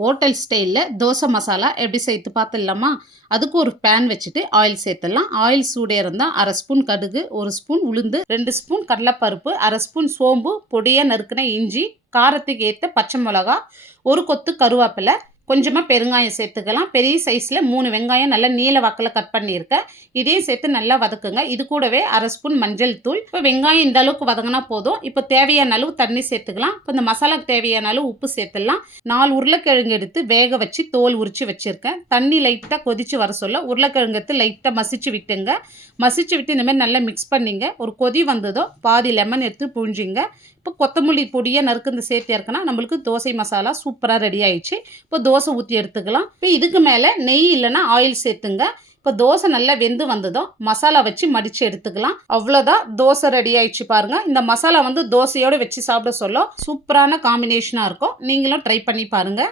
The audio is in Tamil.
ஹோட்டல் ஸ்டைலில் தோசை மசாலா எப்படி செய்து பார்த்துடலாமா? அதுக்கு ஒரு பேன் வச்சுட்டு ஆயில் சேர்த்துடலாம். ஆயில் சூடே இருந்தால் 1/2 ஸ்பூன் கடுகு, 1 ஸ்பூன் உளுந்து, 2 ஸ்பூன் கடலைப்பருப்பு, 1/2 ஸ்பூன் சோம்பு, பொடியாக நறுக்கின இஞ்சி, காரத்துக்கு ஏற்ற பச்சை மிளகா, ஒரு கொத்து கருவேப்பிலை, கொஞ்சமாக பெருங்காயம் சேர்த்துக்கலாம். பெரிய சைஸில் 3 வெங்காயம் நல்லா நீல வாக்கில் கட் பண்ணியிருக்கேன். இதையும் சேர்த்து நல்லா வதக்குங்க. இது கூடவே 1/2 ஸ்பூன் மஞ்சள் தூள். இப்போ வெங்காயம் இந்த அளவுக்கு வதங்கினா போதும். இப்போ தேவையான அளவு தண்ணி சேர்த்துக்கலாம். இப்போ இந்த மசாலாக்கு தேவையான அளவு உப்பு சேர்த்துடலாம். 4 உருளைக்கிழங்கு எடுத்து வேக வச்சு தோல் உரித்து வச்சுருக்கேன். தண்ணி லைட்டாக கொதித்து வர சொல்ல உருளைக்கிழங்கு எடுத்து லைட்டாக மசிச்சு விட்டுங்க. மசிச்சு விட்டு இந்த மாதிரி நல்லா மிக்ஸ் பண்ணிங்க. ஒரு கொதி வந்ததோ பாதி லெமன் எடுத்து புழிஞ்சிங்க. இப்போ கொத்தமல்லி பொடியாக நறுக்குந்து சேர்த்து இறக்குனா நம்மளுக்கு தோசை மசாலா சூப்பராக ரெடி ஆயிடுச்சு. இப்போ தோசை ஊற்றி எடுத்துக்கலாம். இப்போ இதுக்கு மேலே நெய் இல்லைன்னா ஆயில் சேர்த்துங்க. இப்போ தோசை நல்லா வெந்து வந்ததும் மசாலா வச்சு மடித்து எடுத்துக்கலாம். அவ்வளோதான், தோசை ரெடி ஆயிடுச்சு பாருங்கள். இந்த மசாலா தோசையோடு வச்சு சாப்பிட சொல்ல சூப்பரான காம்பினேஷனாக இருக்கும். நீங்களும் ட்ரை பண்ணி பாருங்கள்.